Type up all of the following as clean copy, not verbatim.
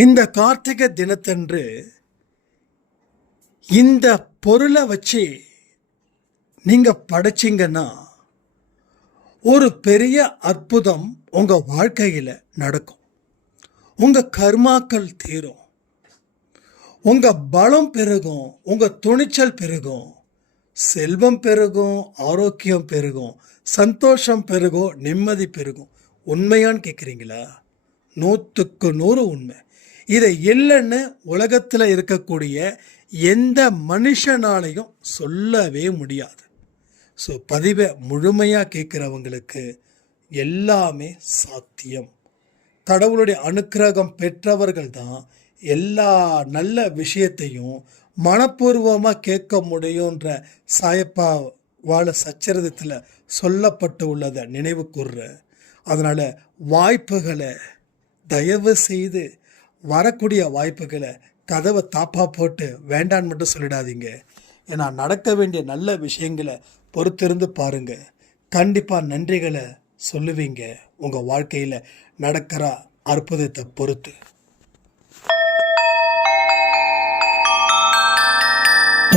இந்த கார்த்திகை தினத்தன்று இந்த பொருளை வச்சு நீங்கள் படைச்சிங்கன்னா ஒரு பெரிய அற்புதம் உங்கள் வாழ்க்கையில் நடக்கும். உங்கள் கர்மாக்கள் தீரும், உங்கள் பலம் பெருகும், உங்கள் துணிச்சல் பெருகும், செல்வம் பெருகும், ஆரோக்கியம் பெருகும், சந்தோஷம் பெருகும், நிம்மதி பெருகும். உண்மையான்னு கேட்குறீங்களா? 100க்கு 100 உண்மை. இதை இல்லைன்னு உலகத்தில் இருக்கக்கூடிய எந்த மனுஷனாலையும் சொல்லவே முடியாது. ஸோ பதிவை முழுமையாக கேட்குறவங்களுக்கு எல்லாமே சாத்தியம். கடவுளுடைய அனுக்கிரகம் பெற்றவர்கள் தான் எல்லா நல்ல விஷயத்தையும் மனப்பூர்வமாக கேட்க முடியுன்ற சாயப்பா வாழ சச்சரிதத்தில் சொல்லப்பட்டு உள்ளதை நினைவு கூர்ற. அதனால் வாய்ப்புகளை தயவு செய்து வரக்கூடிய வாய்ப்புகளை கதவை தாப்பா போட்டு வேண்டான்னு மட்டும் சொல்லிடாதீங்க. ஏன்னா நடக்க வேண்டிய நல்ல விஷயங்களை பொறுத்திருந்து பாருங்கள். கண்டிப்பாக நன்றிகளை சொல்லுவீங்க உங்கள் வாழ்க்கையில் நடக்கிற அற்புதத்தை பொறுத்து.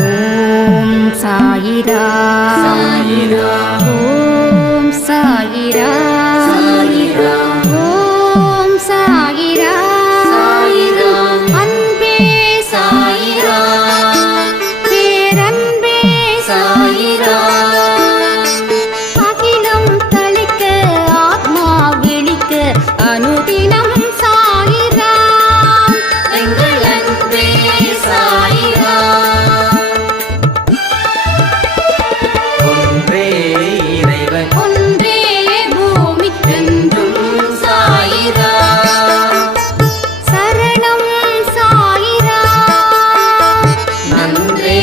ஓம் சாயிரா சாயிரா, ஓம் சாயிரா சாயிரா, ஓம் சாயிரா சாயிரா, அன்பே சாயிரா, பேரன்பே சாயிரா, அகிலம் தளிக்க ஆத்மா விழிக்க அனுதினம் சாயிரா, எங்கள் அன்பே சாயிரா. ஒன்றே இறைவன், ஒன்றே பூமிக்கென்றும் சாயிரா, சரணம் சாயிரா, நன்றே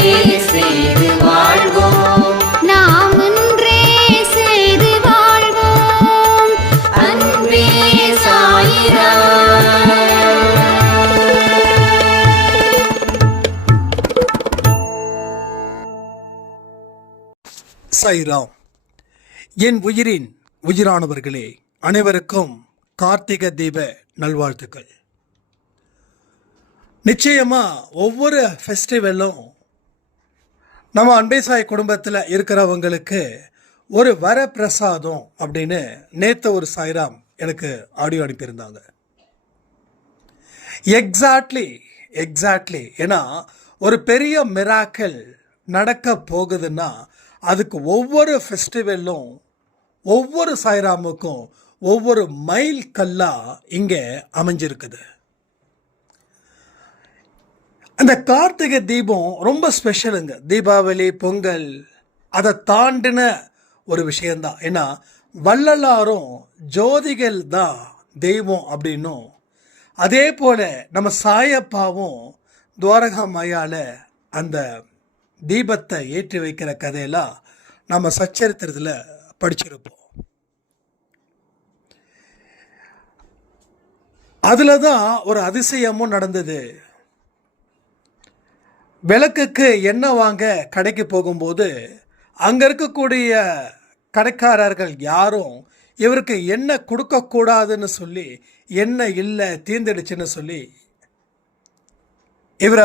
செய்து வாழ்வோம், நாம் ஒன்றே செய்து வாழ்வோம், அன்பே சாயிரா. சாய்ராம். என் உயிரின் உயிரானவர்களே, அனைவருக்கும் கார்த்திகை தீப நல்வாழ்த்துக்கள். நிச்சயமாக ஒவ்வொரு ஃபெஸ்டிவலும் நம்ம அன்பே சாய் குடும்பத்தில் இருக்கிறவங்களுக்கு ஒரு வரப்பிரசாதம் அப்படின்னு நேற்று ஒரு சாய்ராம் எனக்கு ஆடியோ அனுப்பியிருந்தாங்க. எக்ஸாக்ட்லி. ஏன்னா ஒரு பெரிய மிராக்கல் நடக்க போகுதுன்னா அதுக்கு ஒவ்வொரு ஃபெஸ்டிவலும் ஒவ்வொரு சாய்ராமுக்கும் ஒவ்வொரு மைல் கல்லா இங்கே அமைஞ்சிருக்குது. அந்த கார்த்திகை தீபம் ரொம்ப ஸ்பெஷலுங்க. தீபாவளி, பொங்கல் அதை தாண்டின ஒரு விஷயந்தான். ஏன்னா வள்ளலாரும் ஜோதிகள் தான் தெய்வம் அப்படின்னும், அதே போல் நம்ம சாயப்பாவும் துவாரகா மாயால அந்த தீபத்தை ஏற்றி வைக்கிற கதையெல்லாம் நம்ம சச்சரித்திரத்தில் படிச்சிருப்போம். அதில் தான் ஒரு அதிசயமும் நடந்தது. விளக்குக்கு எண்ணெய் வாங்க கடைக்கு போகும்போது அங்கே இருக்கக்கூடிய கடைக்காரர்கள் யாரும் இவருக்கு எண்ணெய் கொடுக்கக்கூடாதுன்னு சொல்லி, எண்ணெய் இல்லை தீர்ந்துடுச்சுன்னு சொல்லி இவரை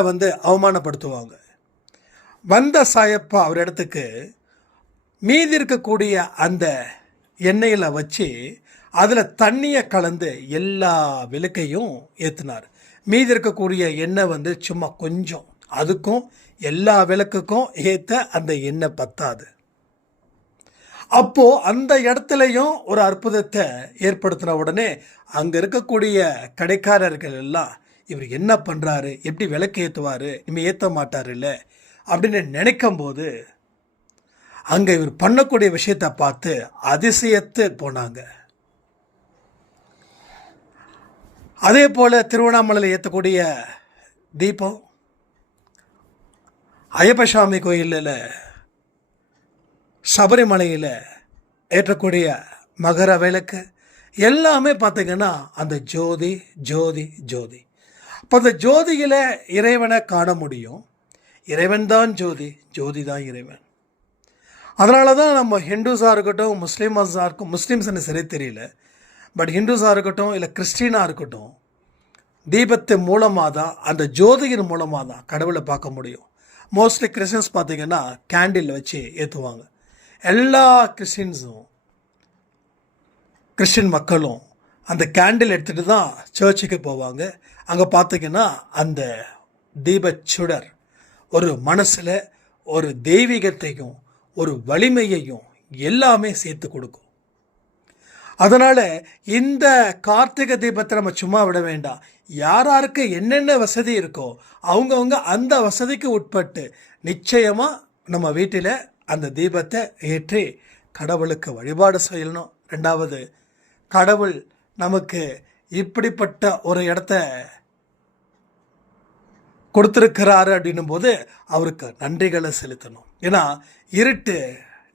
அவமானப்படுத்துவாங்க. வந்த சாயப்பா அவர் இடத்துக்கு மீதி இருக்கக்கூடிய அந்த எண்ணெயில் வச்சு அதில் தண்ணியை கலந்து எல்லா விளக்கையும் ஏற்றினார். மீதி இருக்கக்கூடிய எண்ணெய் சும்மா கொஞ்சம், அதுக்கும் எல்லா விளக்குக்கும் ஏற்ற அந்த எண்ணெய் பத்தாது. அப்போது அந்த இடத்துலையும் ஒரு அற்புதத்தை ஏற்படுத்தின உடனே அங்கே இருக்கக்கூடிய கடைக்காரர்கள் எல்லாம் இவர் என்ன பண்ணுறாரு, எப்படி விளக்கு ஏற்றுவார், இனிமேல் ஏற்ற மாட்டார் இல்லை அப்படின்னு நினைக்கும் போது அங்கே இவர் பண்ணக்கூடிய விஷயத்தை பார்த்து அதிசயத்து போனாங்க. அதே போல் திருவண்ணாமலையில் ஏற்றக்கூடிய தீபம், ஐயப்பசாமி கோயிலில், சபரிமலையில் ஏற்றக்கூடிய மகர விளக்கு எல்லாமே பார்த்திங்கன்னா அந்த ஜோதி ஜோதி ஜோதி. அப்போ அந்த ஜோதியில் இறைவனை காண முடியும். இறைவன் தான் ஜோதி, ஜோதி தான் இறைவன். அதனால தான் நம்ம ஹிந்துஸாக இருக்கட்டும், முஸ்லீம்ஸ்னு சரி தெரியல, பட் ஹிந்துஸாக இருக்கட்டும் இல்லை கிறிஸ்டினாக இருக்கட்டும், தீபத்தின் மூலமாக தான், அந்த ஜோதியின் மூலமாக தான் கடவுளை பார்க்க முடியும். மோஸ்ட்லி கிறிஸ்டின்ஸ் பார்த்தீங்கன்னா கேண்டில் வச்சு ஏற்றுவாங்க. எல்லா கிறிஸ்டின் மக்களும் அந்த கேண்டில் எடுத்துகிட்டு தான் சர்ச்சுக்கு போவாங்க. அங்கே பார்த்தீங்கன்னா அந்த தீபச்சுடர் ஒரு மனசில் ஒரு தெய்வீகத்தையும் ஒரு வலிமையையும் எல்லாமே சேர்த்து கொடுக்கும். அதனால் இந்த கார்த்திகை தீபத்தை நம்ம சும்மா விட வேண்டாம். யாராருக்கு என்னென்ன வசதி இருக்கோ அவங்கவுங்க அந்த வசதிக்கு உட்பட்டு நிச்சயமாக நம்ம வீட்டில் அந்த தீபத்தை ஏற்றி கடவுளுக்கு வழிபாடு செய்யணும். ரெண்டாவது, கடவுள் நமக்கு இப்படிப்பட்ட ஒரு இடத்த கொடுத்துருக்கிறாரு அப்படின்னும் போது அவருக்கு நன்றிகளை செலுத்தணும். ஏன்னா இருட்டு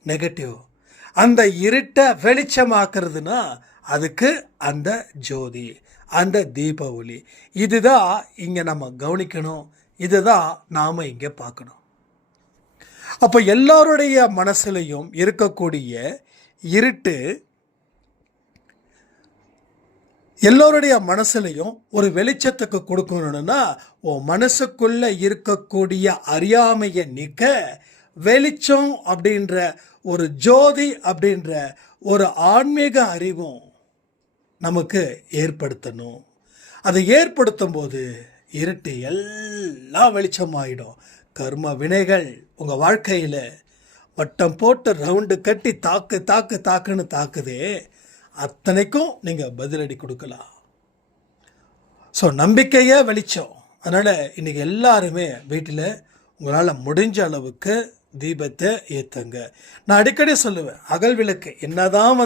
நெகட்டிவ், அந்த இருட்டை வெளிச்சமாக்குறதுனா அதுக்கு அந்த ஜோதி, அந்த தீப ஒளி, இதுதான் இங்கே நம்ம கவனிக்கணும். இதுதான் நாம் இங்கே பார்க்கணும். அப்போ எல்லாருடைய மனசுலையும் இருக்கக்கூடிய இருட்டு எல்லோருடைய மனசுலையும் ஒரு வெளிச்சத்துக்கு கொடுக்கணும்னா உன் மனசுக்குள்ள இருக்கக்கூடிய அறியாமையை நீக்க வெளிச்சம் அப்படின்ற ஒரு ஜோதி அப்படின்ற ஒரு ஆன்மீக அறிவும் நமக்கு ஏற்படுத்தணும். அதை ஏற்படுத்தும் போது இருட்டு எல்லாம் வெளிச்சமாயிடும். கர்ம வினைகள் உங்கள் வாழ்க்கையில் வட்டம் போட்டு ரவுண்டு கட்டி தாக்கு தாக்கு தாக்குன்னு தாக்குதே, அத்தனைக்கும் நீங்கள் பதிலடி கொடுக்கலாம். ஸோ நம்பிக்கையே வெளிச்சம். அதனால் இன்றைக்கி எல்லாருமே வீட்டில் உங்களால் முடிஞ்ச அளவுக்கு தீபத்தை ஏற்றுங்க. நான் அடிக்கடி சொல்லுவேன், அகல் விளக்கு என்னதான்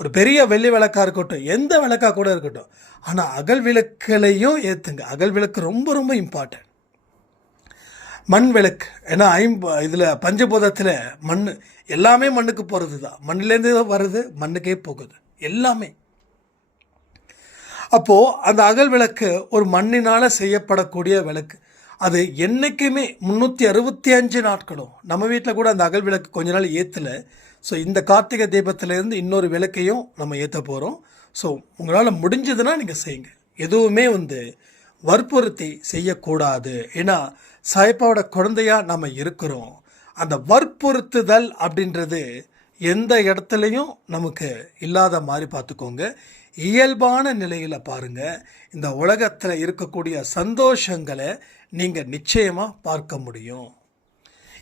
ஒரு பெரிய வெள்ளி விளக்காக இருக்கட்டும், எந்த விளக்காக கூட இருக்கட்டும், ஆனால் அகல் விளக்குலையும் ஏற்றுங்க. அகல் விளக்கு ரொம்ப ரொம்ப இம்பார்ட்டன்ட். மண் விளக்கு, ஏன்னா இதில் பஞ்சபூதத்தில் மண் எல்லாமே மண்ணுக்கு போகிறது தான். மண்ணிலேருந்து வருது, மண்ணுக்கே போகுது எல்லாமே. அப்போது அந்த அகல் விளக்கு ஒரு மண்ணினால் செய்யப்படக்கூடிய விளக்கு. அது என்றைக்குமே 365 நாட்களும் நம்ம வீட்டில் கூட அந்த அகல் விளக்கு கொஞ்ச நாள் ஏற்றலை. ஸோ இந்த கார்த்திகை தீபத்திலேருந்து இன்னொரு விளக்கையும் நம்ம ஏற்ற போகிறோம். ஸோ உங்களால் முடிஞ்சதுன்னா நீங்கள் செய்யுங்க. எதுவுமே வற்புறுத்தி செய்யக்கூடாது. ஏன்னா சாய்பாவோட குழந்தையாக நம்ம இருக்கிறோம். அந்த வற்புறுத்துதல் அப்படின்றது எந்த இடத்துலையும் நமக்கு இல்லாத மாதிரி பார்த்துக்கோங்க. இயல்பான நிலையில் பாருங்கள். இந்த உலகத்தில் இருக்கக்கூடிய சந்தோஷங்களை நீங்கள் நிச்சயமாக பார்க்க முடியும்.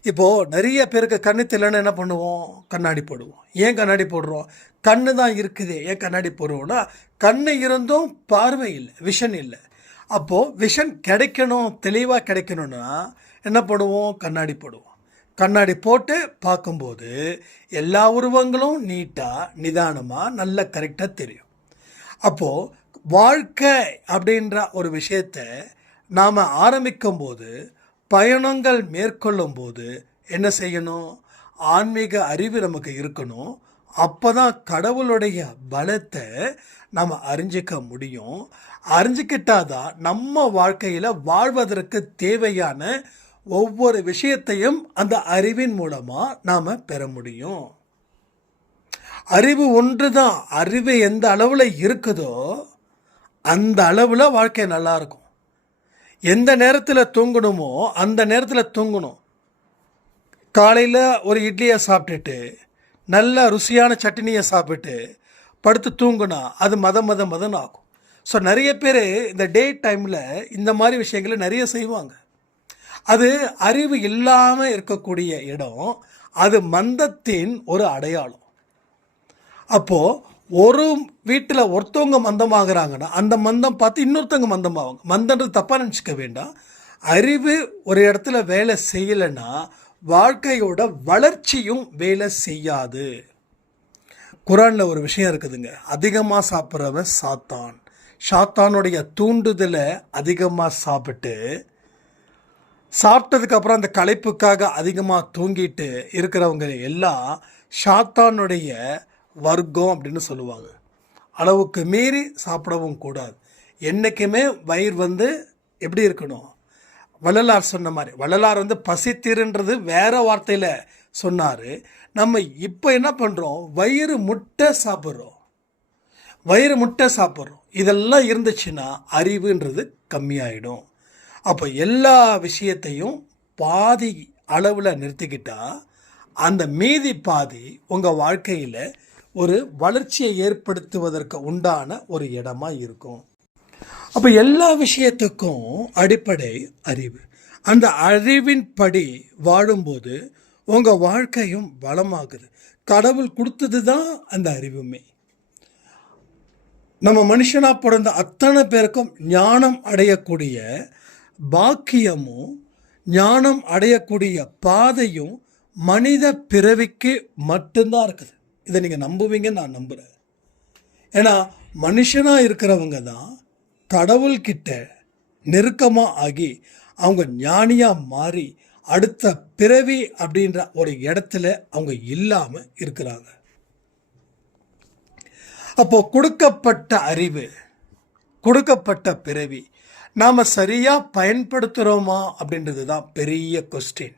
இப்போது நிறைய பேருக்கு கண்ணு தெரியலன்னு என்ன பண்ணுவோம்? கண்ணாடி போடுவோம். ஏன் கண்ணாடி போடுறோம்? கண்ணு தான் இருக்குது, ஏன் கண்ணாடி போடுவோம்னா கண்ணு இருந்தும் பார்வை இல்லை, விஷன் இல்லை. அப்போது விஷன் கிடைக்கணும், தெளிவாக கிடைக்கணும்னா என்ன பண்ணுவோம்? கண்ணாடி போடுவோம். கண்ணாடி போட்டு பார்க்கும்போது எல்லா உருவங்களும் நீட்டாக நிதானமாக நல்ல கரெக்டாக தெரியும். அப்போது வாழ்க்கை அப்படின்ற ஒரு விஷயத்தை நாம் ஆரம்பிக்கும்போது, பயணங்கள் மேற்கொள்ளும் போது என்ன செய்யணும்? ஆன்மீக அறிவு நமக்கு இருக்கணும். அப்போ தான் கடவுளுடைய பலத்தை நம்ம அறிஞ்சிக்க முடியும். அறிஞ்சிக்கிட்டாதான் நம்ம வாழ்க்கையில் வாழ்வதற்கு தேவையான ஒவ்வொரு விஷயத்தையும் அந்த அறிவின் மூலமாக நாம் பெற முடியும். அறிவு ஒன்று தான். அறிவு எந்த அளவில் இருக்குதோ அந்த அளவில் வாழ்க்கை நல்லாயிருக்கும். எந்த நேரத்தில் தூங்கணுமோ அந்த நேரத்தில் தூங்கணும். காலையில் ஒரு இட்லியை சாப்பிட்டுட்டு நல்ல ருசியான சட்னியை சாப்பிட்டு படுத்து தூங்குனா அது மதம் ஆகும். ஸோ நிறைய பேர் இந்த டே டைமில் இந்த மாதிரி விஷயங்களை நிறைய செய்வாங்க. அது அறிவு இல்லாமல் இருக்கக்கூடிய இடம். அது மந்தத்தின் ஒரு அடையாளம். அப்போது ஒரு வீட்டில் ஒருத்தவங்க மந்தமாகறாங்கன்னா அந்த மந்தம் பார்த்து இன்னொருத்தவங்க மந்தமாவாங்க. மந்தன்றது தப்பாக நினச்சிக்க வேண்டாம். அறிவு ஒரு இடத்துல வேலை செய்யலைன்னா வாழ்க்கையோட வளர்ச்சியும் வேலை செய்யாது. குரானில் ஒரு விஷயம் இருக்குதுங்க, அதிகமாக சாப்பிட்றவன் சாத்தான். சாத்தானுடைய தூண்டுதலை அதிகமாக சாப்பிட்டதுக்கப்புறம் அந்த களைப்புக்காக அதிகமாக தூங்கிட்டு இருக்கிறவங்க எல்லாம் சாத்தானுடைய வர்க்கம் அப்படின்னு சொல்லுவாங்க. அளவுக்கு மீறி சாப்பிடவும் கூடாது. என்றைக்குமே வயிறு எப்படி இருக்கணும்? வள்ளலார் சொன்ன மாதிரி, வள்ளலார் பசித்திருன்றது வேற வார்த்தையில் சொன்னார். நம்ம இப்போ என்ன பண்ணுறோம்? வயிறு முட்டை சாப்பிட்றோம். இதெல்லாம் இருந்துச்சுன்னா அறிவுன்றது கம்மியாயிடும். அப்போ எல்லா விஷயத்தையும் பாதி அளவில் நிறுத்திக்கிட்டா அந்த மீதி பாதி உங்கள் வாழ்க்கையில் ஒரு வளர்ச்சியை ஏற்படுத்துவதற்கு உண்டான ஒரு இடமா இருக்கும். அப்போ எல்லா விஷயத்துக்கும் அடிப்படை அறிவு. அந்த அறிவின் படி வாழும்போது உங்கள் வாழ்க்கையும் வளமாகுது. கடவுள் கொடுத்தது தான் அந்த அறிவுமே. நம்ம மனுஷனாக பிறந்த அத்தனை பேருக்கும் ஞானம் அடையக்கூடிய பாக்கியமும் ஞானம் அடையக்கூடிய பாதையும் மனித பிறவிக்கு மட்டும்தான் இருக்குது. இதை நீங்கள் நம்புவீங்கன்னு நான் நம்புகிறேன். ஏன்னா மனுஷனாக இருக்கிறவங்க தான் கடவுள்கிட்ட நெருக்கமாக ஆகி அவங்க ஞானியாக மாறி அடுத்த பிறவி அப்படின்ற ஒரு இடத்துல அவங்க இல்லாமல் இருக்கிறாங்க. அப்போ கொடுக்கப்பட்ட அறிவு, கொடுக்கப்பட்ட பிறவி நாம் சரியாக பயன்படுத்துகிறோமா அப்படின்றது தான் பெரிய கொஸ்டின்.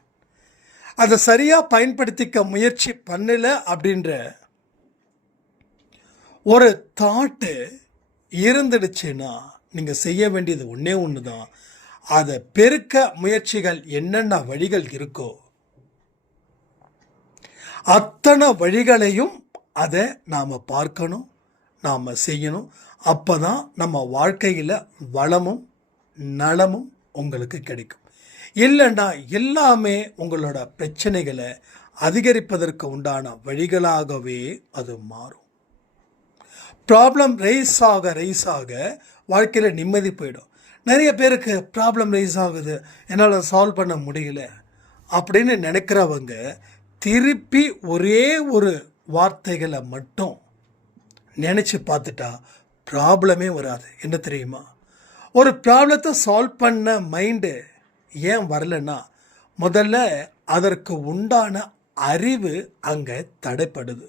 அதை சரியாக பயன்படுத்திக்க முயற்சி பண்ணலை அப்படின்ற ஒரு தாட்டு இருந்துடுச்சுன்னா நீங்கள் செய்ய வேண்டியது ஒன்றே ஒன்று தான். அதை பெருக்க முயற்சிகள் என்னென்ன வழிகள் இருக்கோ அத்தனை வழிகளையும் அதை நாம் பார்க்கணும், நாம் செய்யணும். அப்போ தான் நம்ம வாழ்க்கையில் வளமும் நலமும் உங்களுக்கு கிடைக்கும். இல்லைன்னா எல்லாமே உங்களோட பிரச்சனைகளை அதிகரிப்பதற்கு உண்டான வழிகளாகவே அது மாறும். ப்ராப்ளம் ரைஸ் ஆக வாழ்க்கையில் நிம்மதி போயிடும். நிறைய பேருக்கு ப்ராப்ளம் ரைஸ் ஆகுது, என்னால் சால்வ் பண்ண முடியல அப்படின்னு நினைக்கிறவங்க திருப்பி ஒரே ஒரு வார்த்தைகளை மட்டும் நினச்சி பார்த்துட்டா ப்ராப்ளமே வராது. என்ன தெரியுமா? ஒரு ப்ராப்ளத்தை சால்வ் பண்ண மைண்டு ஏன் வரலைன்னா முதல்ல அதற்கு உண்டான அறிவு அங்கே தடைப்படுது.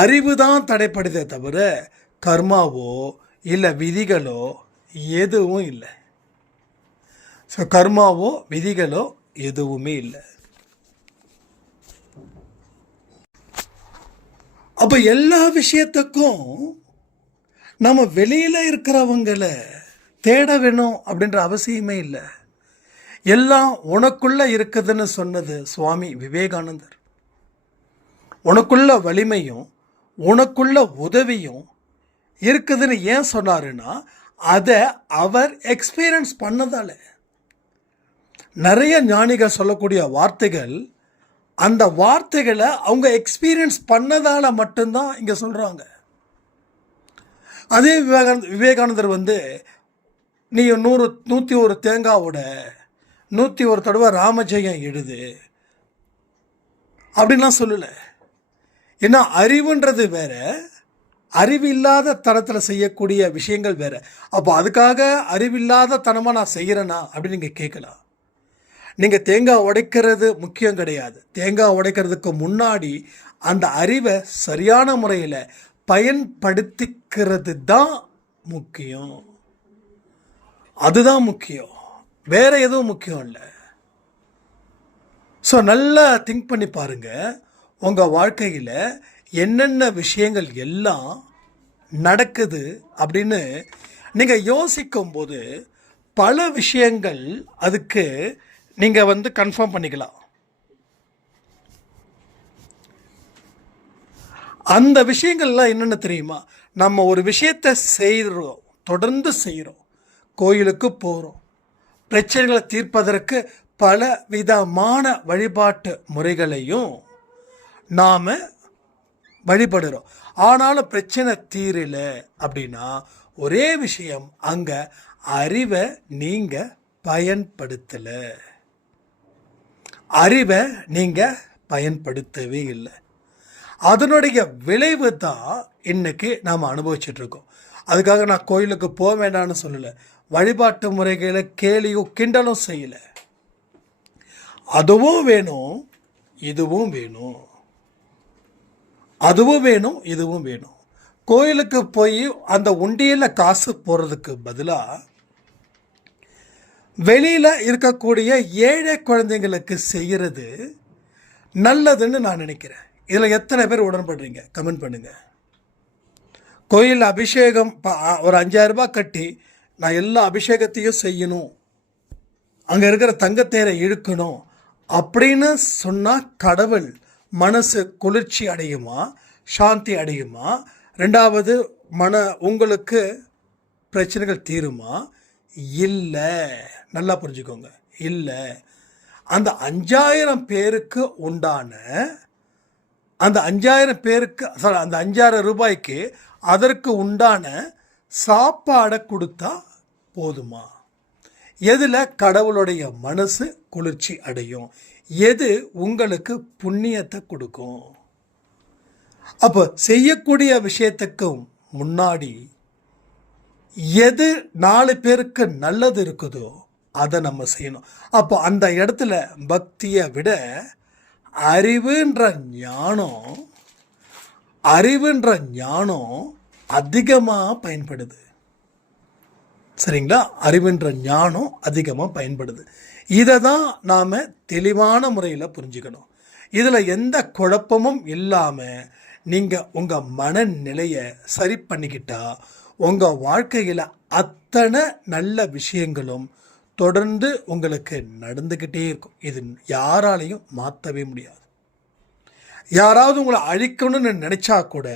அறிவு தான் தடைப்படுதே தவிர கர்மாவோ இல்லை விதிகளோ எதுவும் இல்லை. ஸோ கர்மாவோ விதிகளோ எதுவுமே இல்லை. அப்போ எல்லா விஷயத்துக்கும் நம்ம வெளியில் இருக்கிறவங்களை தேட வேணும் அப்படின்ற அவசியமே இல்லை. எல்லாம் உனக்குள்ள இருக்குதுன்னு சொன்னது சுவாமி விவேகானந்தர். உனக்குள்ள வலிமையும் உனக்குள்ள உதவியும் இருக்குதுன்னு ஏன் சொன்னாருன்னா அதை அவர் எக்ஸ்பீரியன்ஸ் பண்ணதால. நிறைய ஞானிகள் சொல்லக்கூடிய வார்த்தைகள் அந்த வார்த்தைகளை அவங்க எக்ஸ்பீரியன்ஸ் பண்ணதால மட்டும்தான் இங்கே சொல்கிறாங்க. அதே விவேகானந்தர் நீ 101 தேங்காவோட 101 தடவை ராமஜெயம் எழுது அப்படின்லாம் சொல்லலை. ஏன்னா அறிவுன்றது வேற, அறிவில்லாத தனத்தில் செய்யக்கூடிய விஷயங்கள் வேற. அப்போ அதுக்காக அறிவில்லாத தனமாக நான் செய்கிறேனா அப்படின்னு நீங்கள் கேட்கலாம். நீங்கள் தேங்காய் உடைக்கிறது முக்கியம் கிடையாது. தேங்காய் உடைக்கிறதுக்கு முன்னாடி அந்த அறிவை சரியான முறையில் பயன்படுத்திக்கிறது தான் முக்கியம். அதுதான் முக்கியம், வேற எதுவும் முக்கியம் இல்லை. ஸோ நல்லா திங்க் பண்ணி பாருங்கள். உங்கள் வாழ்க்கையில் என்னென்ன விஷயங்கள் எல்லாம் நடக்குது அப்படின்னு நீங்கள் யோசிக்கும்போது பல விஷயங்கள் அதுக்கு நீங்கள் கன்ஃபார்ம் பண்ணிக்கலாம். அந்த விஷயங்கள்லாம் என்னென்ன தெரியுமா? நம்ம ஒரு விஷயத்தை செய்கிறோம், தொடர்ந்து செய்கிறோம், கோயிலுக்கு போகிறோம், பிரச்சனைகளை தீர்ப்பதற்கு பல விதமான வழிபாட்டு முறைகளையும் நாம் வழிபடுறோம். ஆனாலும் பிரச்சனை தீரல அப்படின்னா ஒரே விஷயம், அங்கே அறிவை நீங்கள் பயன்படுத்தலை, அறிவை நீங்கள் பயன்படுத்தவே இல்லை. அதனுடைய விளைவு தான் இன்னைக்கு நாம் அனுபவிச்சுட்ருக்கோம். அதுக்காக நான் கோயிலுக்கு போக வேண்டாம்னு சொல்லலை, வழிபாட்டு முறைகளை கேலியும் கிண்டலும் செய்யலை. அதுவும் வேணும், இதுவும் வேணும், அதுவும் வேணும், இதுவும் வேணும். கோயிலுக்கு போய் அந்த உண்டியலில் காசு போடுறதுக்கு பதிலாக வெளியில் இருக்கக்கூடிய ஏழை குழந்தைங்களுக்கு செய்கிறது நல்லதுன்னு நான் நினைக்கிறேன். இதில் எத்தனை பேர் உடன்படுறீங்க? கமெண்ட் பண்ணுங்கள். கோயில் அபிஷேகம் ஒரு 5000 ரூபாய் கட்டி நான் எல்லா அபிஷேகத்தையும் செய்யணும், அங்கே இருக்கிற தங்கத்தேரை இழுக்கணும் அப்படின்னு சொன்னால் கடவுள் மனசு குளிர்ச்சி அடையுமா, சாந்தி அடையுமா? ரெண்டாவது, உங்களுக்கு பிரச்சனைகள் தீருமா? இல்லை. நல்லா புரிஞ்சுக்கோங்க, இல்லை. அந்த 5000 பேருக்கு உண்டான அந்த 5000 பேருக்கு அந்த 5000 ரூபாய்க்கு அதற்கு உண்டான சாப்பாடை கொடுத்தா போதுமா? எதில் கடவுளுடைய மனசு குளிர்ச்சி அடையும்? எது உங்களுக்கு புண்ணியத்தை கொடுக்கும்? அப்போ செய்யக்கூடிய விஷயத்துக்கு முன்னாடி எது 4 பேருக்கு நல்லது இருக்குதோ அதை நம்ம செய்யணும். அப்போ அந்த இடத்துல பக்தியை விட அறிவுன்ற ஞானம் அதிகமாக பயன்படுது. சரிங்களா? அறிவுன்ற ஞானம் அதிகமாக பயன்படுது. இதை தான் நாம் தெளிவான முறையில் புரிஞ்சுக்கணும். இதில் எந்த குழப்பமும் இல்லாமல் நீங்கள் உங்கள் மனநிலையை சரி பண்ணிக்கிட்டா உங்கள் வாழ்க்கையில் அத்தனை நல்ல விஷயங்களும் தொடர்ந்து உங்களுக்கு நடந்துக்கிட்டே இருக்கும். இது யாராலையும் மாற்றவே முடியாது. யாராவது உங்களை அழிக்கணும்னு நினச்சா கூட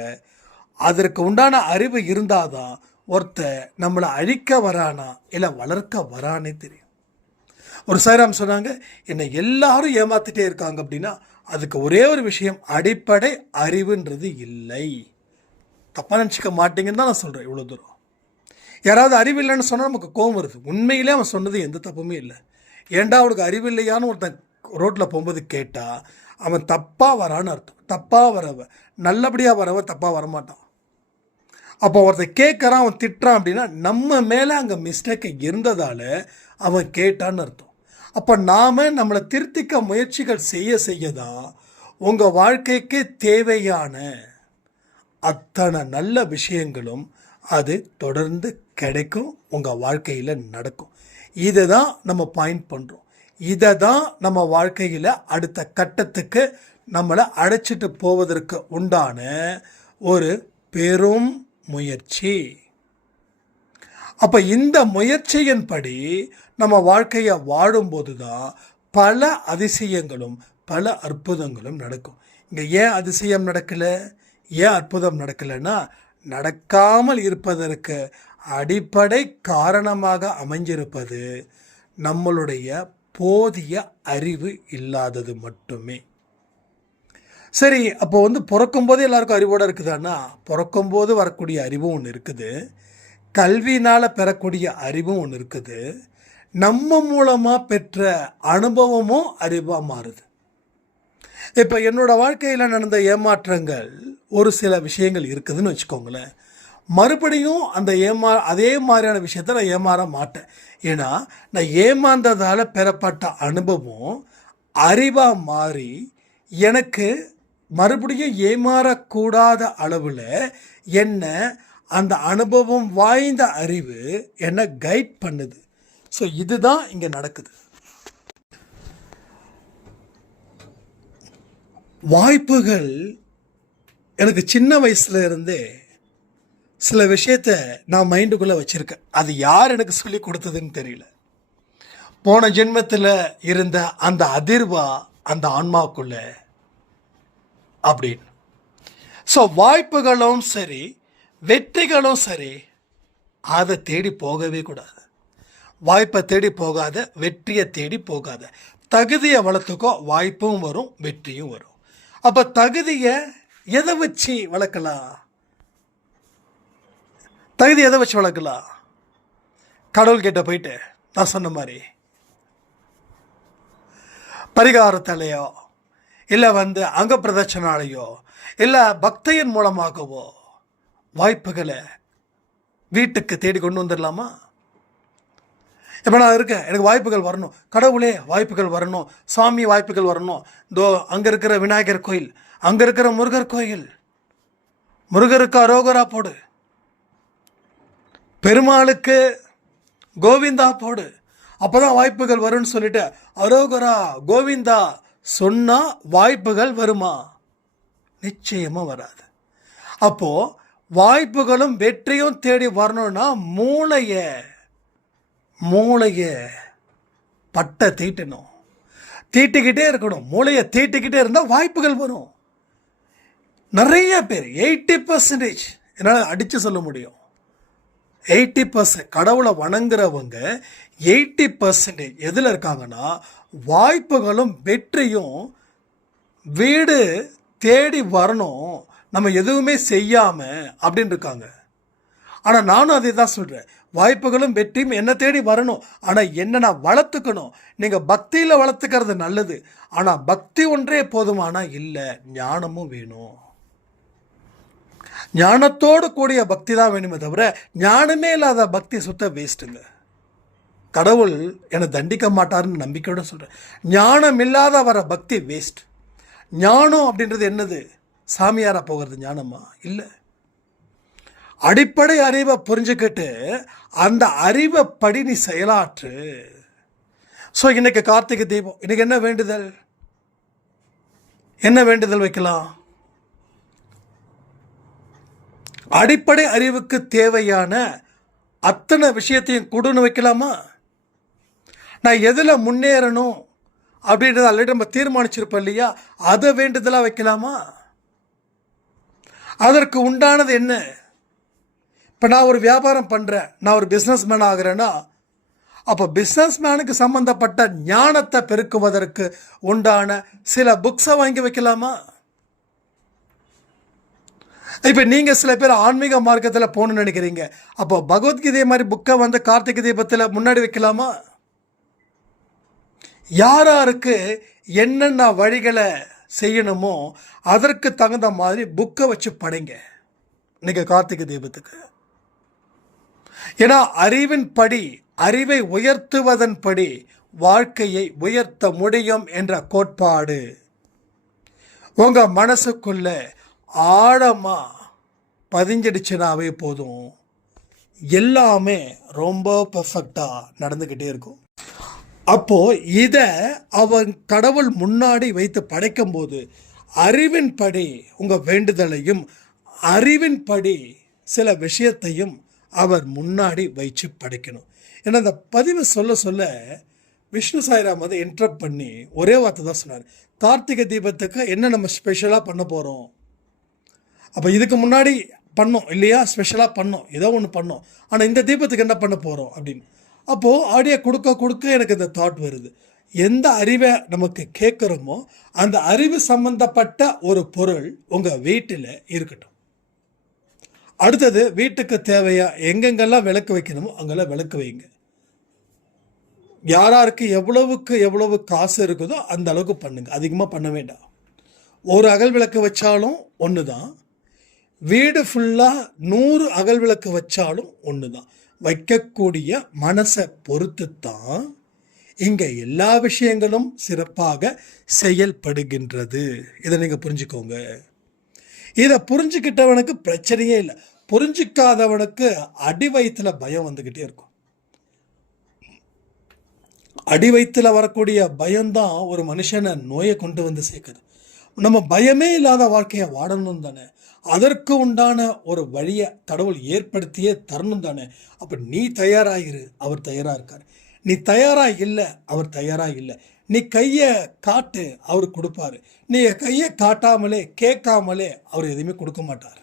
அதற்கு உண்டான அறிவு இருந்தால் தான் ஒருத்தர் நம்மளை அழிக்க வரானா இல்லை வளர்க்க வரானே தெரியும். ஒரு சாய்ராம் சொன்னாங்க, என்னை எல்லாரும் ஏமாத்திட்டே இருக்காங்க அப்படின்னா அதுக்கு ஒரே ஒரு விஷயம், அடிப்படை அறிவுன்றது இல்லை. தப்பாக நினச்சிக்க மாட்டீங்கன்னு தான் நான் சொல்கிறேன். இவ்வளோ தூரம் யாராவது அறிவு இல்லைன்னு சொன்னால் நமக்கு கோவம் வருது. உண்மையிலே அவன் சொன்னது எந்த தப்புமே இல்லை. ஏன்டா அவனுக்கு அறிவு இல்லையான்னு ஒருத்தன் ரோட்டில் போகும்போது கேட்டால் அவன் தப்பாக வரான்னு அர்த்தம். தப்பாக வரவன் நல்லபடியாக வரவன் தப்பாக வரமாட்டான். அப்போ ஒருத்தன் கேட்குறான், அவன் திட்டுறான் அப்படின்னா நம்ம மேலே அங்கே மிஸ்டேக் இருந்ததால் அவன் கேட்டான்னு அர்த்தம். அப்போ நாம் நம்மளை திருத்திக்க முயற்சிகள் செய்ய தான் உங்கள் வாழ்க்கைக்கு தேவையான அத்தனை நல்ல விஷயங்களும் அது தொடர்ந்து கிடைக்கும், உங்கள் வாழ்க்கையில் நடக்கும். இதை தான் நம்ம பாயிண்ட் பண்ணுறோம். இதை தான் நம்ம வாழ்க்கையில் அடுத்த கட்டத்துக்கு நம்மளை அழைச்சிட்டு போவதற்கு உண்டான ஒரு பெரும் முயற்சி. அப்போ இந்த முயற்சியின்படி நம்ம வாழ்க்கையை வாழும்போது தான் பல அதிசயங்களும் பல அற்புதங்களும் நடக்கும். இங்கே ஏன் அதிசயம் நடக்கலை, ஏன் அற்புதம் நடக்கலைன்னா நடக்காமல் இருப்பதற்கு அடிப்படை காரணமாக அமைஞ்சிருப்பது நம்மளுடைய போதிய அறிவு இல்லாதது மட்டுமே. சரி, அப்போ பிறக்கும்போது எல்லாருக்கும் அறிவோடு இருக்குதான்னா பிறக்கும்போது வரக்கூடிய அறிவும் ஒன்று இருக்குது, கல்வினால் பெறக்கூடிய அறிவும் ஒன்று இருக்குது, நம்ம மூலமாக பெற்ற அனுபவமும் அறிவாக மாறுது. இப்போ என்னோடய வாழ்க்கையில் நடந்த ஏமாற்றங்கள் ஒரு சில விஷயங்கள் இருக்குதுன்னு வச்சுக்கோங்களேன். மறுபடியும் அந்த அதே மாதிரியான விஷயத்த நான் ஏமாற மாட்டேன். ஏன்னா நான் ஏமாந்ததால் பெறப்பட்ட அனுபவம் அறிவாக மாறி எனக்கு மறுபடியும் ஏமாறக்கூடாத அளவில் என்ன அந்த அனுபவம் வாய்ந்த அறிவு என்னை கைட் பண்ணுது. ஸோ இதுதான் இங்கே நடக்குது. வாய்ப்புகள் எனக்கு சின்ன வயசுல இருந்தே சில விஷயத்த நான் மைண்டுக்குள்ளே வச்சுருக்கேன். அது யார் எனக்கு சொல்லி கொடுத்ததுன்னு தெரியல. போன ஜென்மத்தில் இருந்த அந்த அதிர்வா அந்த ஆன்மாவுக்குள்ள அப்படின்னு. ஸோ வாய்ப்புகளும் சரி வெற்றிகளும் சரி அதை தேடி போகவே கூடாது. வாய்ப்பை தேடி போகாத, வெற்றியை தேடி போகாத. தகுதியை வளர்த்துக்கோ, வாய்ப்பும் வரும் வெற்றியும் வரும். அப்போ தகுதியை எதை வச்சு வளர்க்கலாம்? தகுதி எதை வச்சு வளர்க்கலாம்? கடவுள்கிட்ட போயிட்டு நான் சொன்ன மாதிரி பரிகாரத்தாலேயோ இல்லை அங்க பிரதட்சனாலேயோ இல்லை பக்தியின் மூலமாகவோ வாய்ப்புகளை வீட்டுக்கு தேடி கொண்டு வந்துடலாமா? இப்போ நான் இருக்கேன், எனக்கு வாய்ப்புகள் வரணும், கடவுளே வாய்ப்புகள் வரணும், சாமி வாய்ப்புகள் வரணும். இதோ அங்கே இருக்கிற விநாயகர் கோயில், அங்கே இருக்கிற முருகர் கோயில், முருகருக்கு அரோகரா போடு, பெருமாளுக்கு கோவிந்தா போடு, அப்போ தான் வாய்ப்புகள் வரும்னு சொல்லிட்டு அரோகரா கோவிந்தா சொன்னால் வாய்ப்புகள் வருமா? நிச்சயமாக வராது. அப்போது வாய்ப்புகளும் வெற்றியும் தேடி வரணும்னா மூளைய பட்டை தீட்டணும், தீட்டிக்கிட்டே இருக்கணும். மூளையை தீட்டிக்கிட்டே இருந்தால் வாய்ப்புகள் வரும். நிறைய பேர் 80% என்னால் அடித்து சொல்ல முடியும், 80% கடவுளை வணங்குறவங்க 80% எதில் இருக்காங்கன்னா வாய்ப்புகளும் வெற்றியும் வீடு தேடி வரணும், நம்ம எதுவுமே செய்யாமல் அப்படின்னு இருக்காங்க. ஆனால் நானும் அதை தான் சொல்கிறேன், வாய்ப்புகளும் வெற்றியும் என்ன தேடி வரணும். ஆனால் என்ன நான் வளர்த்துக்கணும். நீங்கள் பக்தியில் வளர்த்துக்கிறது நல்லது, ஆனால் பக்தி ஒன்றே போதுமானா இல்லை, ஞானமும் வேணும். ஞானத்தோடு கூடிய பக்தி தான் வேணுமே தவிர ஞானமே இல்லாத பக்தி சுத்த வேஸ்ட்டுங்க. கடவுள் என்னை தண்டிக்க மாட்டாருன்னு நம்பிக்கையோடு சொல்கிறேன். ஞானம் இல்லாத வர பக்தி வேஸ்ட். ஞானம் அப்படின்றது என்னது? சாமியாரா போகிறது ஞானமா? இல்லை. அடிப்படை அறிவை புரிஞ்சுக்கிட்டு அந்த அறிவை படி நீ செயலாற்று. ஸோ இன்னைக்கு கார்த்திகை தீபம், இன்னைக்கு என்ன வேண்டுதல் வைக்கலாம்? அடிப்படை அறிவுக்கு தேவையான அத்தனை விஷயத்தையும் கொடுன்னு வைக்கலாமா? நான் எதில் முன்னேறணும் அப்படின்றத ஆல்ரெடி நம்ம தீர்மானிச்சிருப்போம் இல்லையா? அதை வேண்டுதலாக வைக்கலாமா? அதற்கு உண்டானது என்ன? இப்போ நான் ஒரு வியாபாரம் பண்ணுறேன், நான் ஒரு பிஸ்னஸ் மேன் ஆகிறேன்னா அப்போ பிஸ்னஸ் மேனுக்கு சம்மந்தப்பட்ட ஞானத்தை பெருக்குவதற்கு உண்டான சில புக்ஸை வாங்கி வைக்கலாமா? இப்போ நீங்கள் சில பேர் ஆன்மீக மார்க்கத்தில் போகணுன்னு நினைக்கிறீங்க, அப்போ பகவத்கீதை மாதிரி புக்கை வந்து கார்த்திகை தீபத்தில் முன்னாடி வைக்கலாமா? யாருக்கு என்னென்ன வழிகளை செய்யணுமோ அதற்கு தகுந்த மாதிரி புக்கை வச்சு படிங்க இன்னைக்கு கார்த்திகை தீபத்துக்கு. ஏன்னா அறிவின் படி, அறிவை உயர்த்துவதன் படி வாழ்க்கையை உயர்த்த முடியும் என்ற கோட்பாடு உங்கள் மனசுக்குள்ள ஆழமா பதிஞ்சிடுச்சுனாவே போதும், எல்லாமே ரொம்ப பெர்ஃபெக்டாக நடந்துக்கிட்டே இருக்கும். அப்போது இதை அவன் கடவுள் முன்னாடி வைத்து படைக்கும்போது அறிவின்படி உங்கள் வேண்டுதலையும் அறிவின்படி சில விஷயத்தையும் அவர் முன்னாடி வச்சு படைக்கணும். ஏன்னா அந்த பதிவை சொல்ல விஷ்ணு சாய்ராம் வந்து இன்டரப்ட் பண்ணி ஒரே வார்த்தை தான் சொன்னார், கார்த்திகை தீபத்துக்கு என்ன நம்ம ஸ்பெஷலாக பண்ண போகிறோம். அப்போ இதுக்கு முன்னாடி பண்ணோம் இல்லையா, ஸ்பெஷலாக பண்ணோம், ஏதோ ஒன்று பண்ணோம், ஆனால் இந்த தீபத்துக்கு என்ன பண்ண போகிறோம் அப்படின்னு. அப்போது ஆடியோ கொடுக்க எனக்கு இந்த தாட் வருது, எந்த அறிவை நமக்கு கேட்குறோமோ அந்த அறிவு சம்பந்தப்பட்ட ஒரு பொருள் உங்கள் வீட்டில் இருக்கட்டும். அடுத்தது வீட்டுக்கு தேவையா எங்கெங்கெல்லாம் விளக்கு வைக்கணுமோ அங்கெல்லாம் விளக்கு வைங்க. யாராருக்கு எவ்வளவு காசு இருக்குதோ அந்த அளவுக்கு பண்ணுங்க, அதிகமாக பண்ண வேண்டாம். ஒரு அகல் விளக்கு வச்சாலும் ஒன்று தான், வீடு ஃபுல்லாக 100 அகல் விளக்கு வச்சாலும் ஒன்று தான். வைக்கக்கூடிய மனசை பொறுத்து தான் இங்கே எல்லா விஷயங்களும் சிறப்பாக செயல்படுகின்றது. இதை நீங்கள் புரிஞ்சுக்கோங்க. இதை புரிஞ்சுக்கிட்டவனுக்கு பிரச்சனையே இல்லை, புரிஞ்சிக்காதவனுக்கு அடி வயிற்றில் பயம் வந்துக்கிட்டே இருக்கும். அடி வயிற்றில் வரக்கூடிய பயம்தான் ஒரு மனுஷனை நோயை கொண்டு வந்து சேர்க்குது. நம்ம பயமே இல்லாத வாழ்க்கையை வாழணும் தானே, அதற்கு உண்டான ஒரு வழியை கடவுள் ஏற்படுத்தியே தரணும் தானே. அப்போ நீ தயாராகிரு, அவர் தயாராக இருக்கார். நீ தயாராக இல்லை, அவர் தயாராக இல்லை. நீ கையை காட்டு, அவர் கொடுப்பாரு. நீ கையை காட்டாமலே கேட்காமலே அவர் எதுவுமே கொடுக்க மாட்டார்.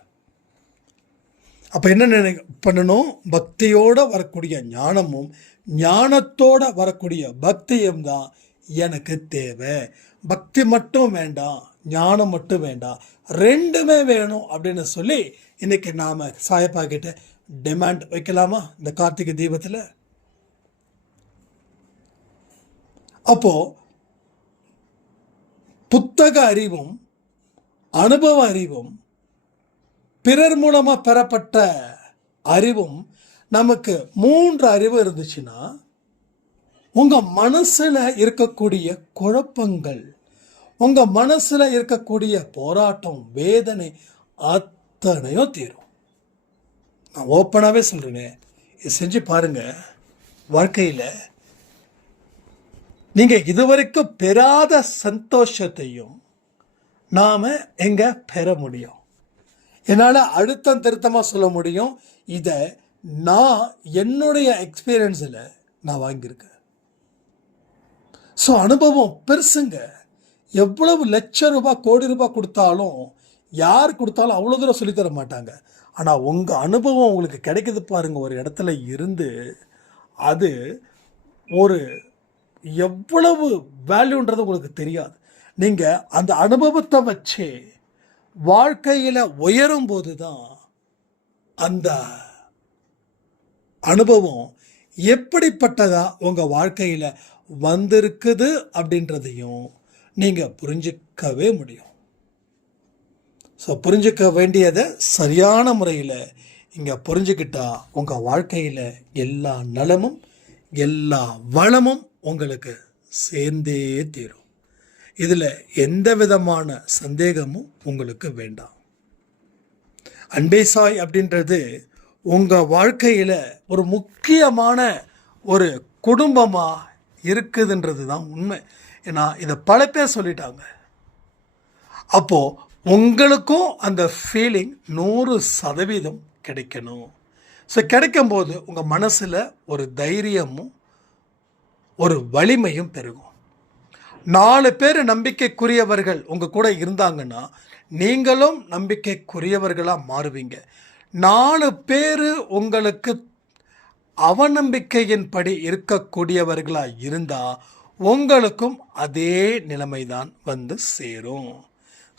அப்போ என்ன பண்ணணும், பக்தியோடு வரக்கூடிய ஞானமும் ஞானத்தோடு வரக்கூடிய பக்தியும் தான் எனக்கு தேவை. பக்தி மட்டும் வேண்டாம், ஞானம் மட்டும் வேண்டாம், ரெண்டுமே வேணும் அப்படின்னு சொல்லி இன்னைக்கு நாம் சாயப்பா கிட்ட டிமாண்ட் வைக்கலாமா இந்த கார்த்திகை தீபத்தில்? அப்போ புத்தக அறிவும் அனுபவ அறிவும் பிறர் மூலமா பெறப்பட்ட அறிவும் நமக்கு 3 அறிவு இருந்துச்சுன்னா உங்க மனசுல இருக்கக்கூடிய குழப்பங்கள், உங்க மனசுல இருக்கக்கூடிய போராட்டம், வேதனை அத்தனையும் தீரும். நான் ஓப்பனாகவே சொல்றேனே, இது செஞ்சு பாருங்க. வாழ்க்கையில் நீங்க இதுவரைக்கும் பெறாத சந்தோஷத்தையும் நாம எங்க பெற முடியும். என்னால் அழுத்தம் திருத்தமாக சொல்ல முடியும். இதை நான் என்னுடைய எக்ஸ்பீரியன்ஸில் நான் வாங்கியிருக்கேன். ஸோ அனுபவம் பெருசுங்க. எவ்வளவு லட்சம் ரூபாய் கோடி ரூபாய் கொடுத்தாலும் யார் கொடுத்தாலும் அவ்வளோ தூரம் சொல்லித்தர மாட்டாங்க. ஆனால் உங்கள் அனுபவம் உங்களுக்கு கிடைக்குது பாருங்கள், ஒரு இடத்துல இருந்து அது ஒரு எவ்வளவு வேல்யூன்றது உங்களுக்கு தெரியாது. நீங்கள் அந்த அனுபவத்தை வச்சு வாழ்க்கையில் உயரும் போது தான் அந்த அனுபவம் எப்படிப்பட்டதா உங்கள் வாழ்க்கையில் வந்திருக்குது அப்படின்றதையும் நீங்கள் புரிஞ்சிக்கவே முடியும். ஸோ புரிஞ்சிக்க வேண்டியதை சரியான முறையில் இங்கே புரிஞ்சுக்கிட்டா உங்கள் வாழ்க்கையில் எல்லா நலமும் எல்லா வளமும் உங்களுக்கு சேர்ந்தே தீரும். இதில் எந்த விதமான சந்தேகமும் உங்களுக்கு வேண்டாம். அன்பே சாய் அப்படின்றது உங்கள் வாழ்க்கையில் ஒரு முக்கியமான ஒரு குடும்பமாக இருக்குதுன்றது தான் உண்மை. ஏன்னா இதை பல பேர் சொல்லிட்டாங்க. அப்போது உங்களுக்கும் அந்த ஃபீலிங் 100% கிடைக்கணும். ஸோ கிடைக்கும்போது உங்கள் மனசில் ஒரு தைரியமும் ஒரு வலிமையும் பெருகும். 4 பேர் நம்பிக்கைக்குரியவர்கள் உங்கள் கூட இருந்தாங்கன்னா நீங்களும் நம்பிக்கைக்குரியவர்களாக மாறுவீங்க. 4 பேர் உங்களுக்கு அவநம்பிக்கையின்படி இருக்கக்கூடியவர்களாக இருந்தால் உங்களுக்கும் அதே நிலைமை தான் வந்து சேரும்.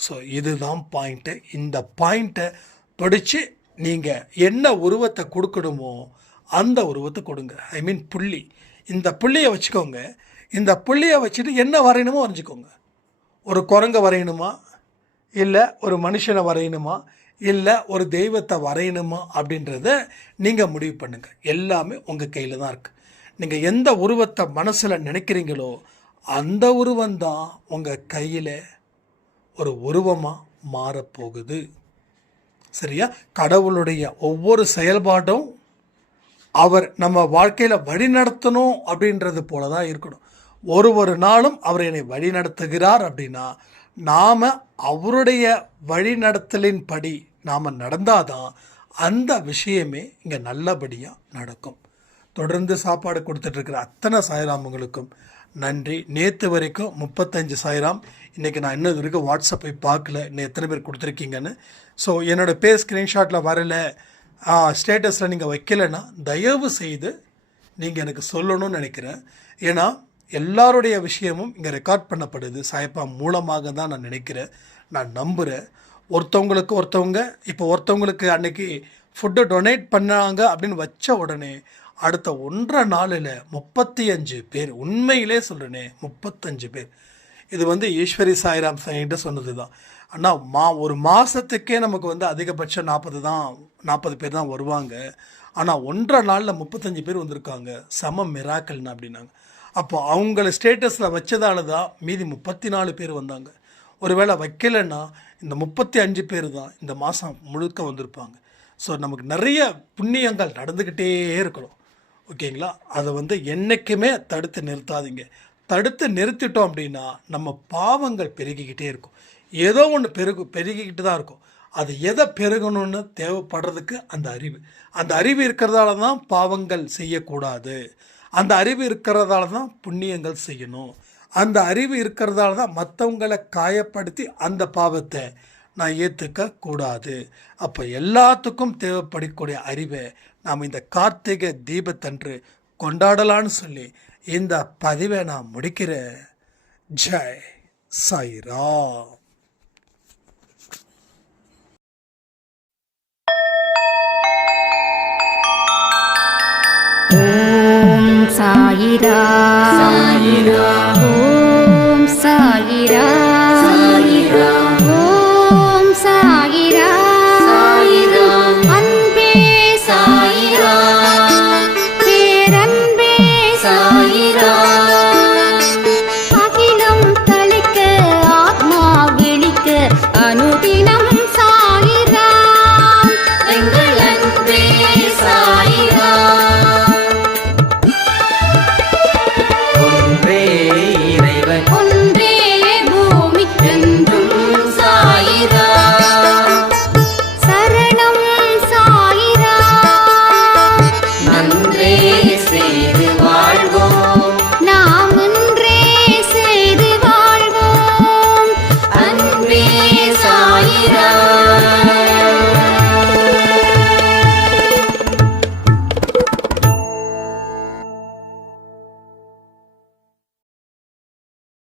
ஸோ இதுதான் பாயிண்ட்டு. இந்த பாயிண்ட்டை படித்து நீங்கள் என்ன உருவத்தை கொடுக்கணுமோ அந்த உருவத்தை கொடுங்க. ஐ மீன் புள்ளி. இந்த புள்ளியை வச்சுக்கோங்க. இந்த புள்ளியை வச்சுட்டு என்ன வரையணுமோ வரைஞ்சிக்கோங்க. ஒரு குரங்கை வரையணுமா, இல்லை ஒரு மனுஷனை வரையணுமா, இல்லை ஒரு தெய்வத்தை வரையணுமா அப்படின்றத நீங்கள் முடிவு பண்ணுங்கள். எல்லாமே உங்கள் கையில் தான் இருக்குது. நீங்கள் எந்த உருவத்தை மனசில் நினைக்கிறீங்களோ அந்த உருவந்தான் உங்கள் கையில் ஒரு உருவமாக மாறப்போகுது. சரியா? கடவுளுடைய ஒவ்வொரு செயல்பாடும் அவர் நம்ம வாழ்க்கையில் வழிநடத்தணும் அப்படின்றது போல தான் இருக்கணும். ஒரு நாளும் அவர் என்னை வழிநடத்துகிறார் அப்படின்னா நாம் அவருடைய வழிநடத்தலின் படி நாம் நடந்தால் தான் அந்த விஷயமே இங்கே நல்லபடியாக நடக்கும். தொடர்ந்து சாப்பாடு கொடுத்துட்ருக்கிற அத்தனை சாய்ராமுங்களுக்கும் நன்றி. நேற்று வரைக்கும் 35 சாய்ராம். இன்றைக்கி நான் இன்னும் வரைக்கும் வாட்ஸ்அப்பை பார்க்கல இன்னும் எத்தனை பேர் கொடுத்துருக்கீங்கன்னு. ஸோ என்னோடய பேர் ஸ்க்ரீன்ஷாட்டில் வரல, ஸ்டேட்டஸில் நீங்கள் வைக்கலைன்னா தயவு செய்து நீங்கள் எனக்கு சொல்லணும்னு நினைக்கிறேன். ஏன்னா எல்லாருடைய விஷயமும் இங்கே ரெக்கார்ட் பண்ணப்படுது சாயப்பா மூலமாக தான் நான் நினைக்கிறேன், நான் நம்புகிறேன். ஒருத்தவங்களுக்கு அன்றைக்கி ஃபுட்டு டொனேட் பண்ணாங்க அப்படின்னு வச்ச உடனே அடுத்த 1.5 நாளில் 35 பேர், உண்மையிலே சொல்கிறேனே 35 பேர். இது வந்து ஈஸ்வரி சாய்ராம் சாய்கிட்ட சொன்னது தான். ஆனால் ஒரு மாதத்துக்கே நமக்கு வந்து அதிகபட்சம் 40 பேர் தான் வருவாங்க. ஆனால் 1.5 நாளில் 35 பேர் வந்திருக்காங்க. செம மிராக்கல்னு அப்படின்னாங்க. அப்போ அவங்கள ஸ்டேட்டஸில் வச்சதால தான் மீதி 34 பேர் வந்தாங்க. ஒருவேளை வைக்கலைன்னா இந்த 35 பேர் தான் இந்த மாதம் முழுக்க வந்திருப்பாங்க. ஸோ நமக்கு நிறைய புண்ணியங்கள் நடந்துக்கிட்டே இருக்கணும். ஓகேங்களா? அதை வந்து என்றைக்குமே தடுத்து நிறுத்தாதீங்க. தடுத்து நிறுத்திட்டோம் அப்படின்னா நம்ம பாவங்கள் பெருகிக்கிட்டே இருக்கும். ஏதோ ஒன்று பெருகிக்கிட்டு தான் இருக்கும். அது எதை பெருகணும்னு தேவைப்படுறதுக்கு அந்த அறிவு இருக்கிறதால தான் பாவங்கள் செய்யக்கூடாது. அந்த அறிவு இருக்கிறதால தான் புண்ணியங்கள் செய்யணும். அந்த அறிவு இருக்கிறதால தான் மற்றவங்களை காயப்படுத்தி அந்த பாவத்தை நான் ஏற்றுக்க கூடாது. அப்போ எல்லாத்துக்கும் தேவைப்படக்கூடிய அறிவை நாம் இந்த கார்த்திகை தீபத்தன்று கொண்டாடலான்னு சொல்லி இந்த பதிவை நான் முடிக்கிறேன். ஜெய் சாய்ராம். ஓம் சாயிரா சாயிரா ஓம் சாயிரா சாயிரா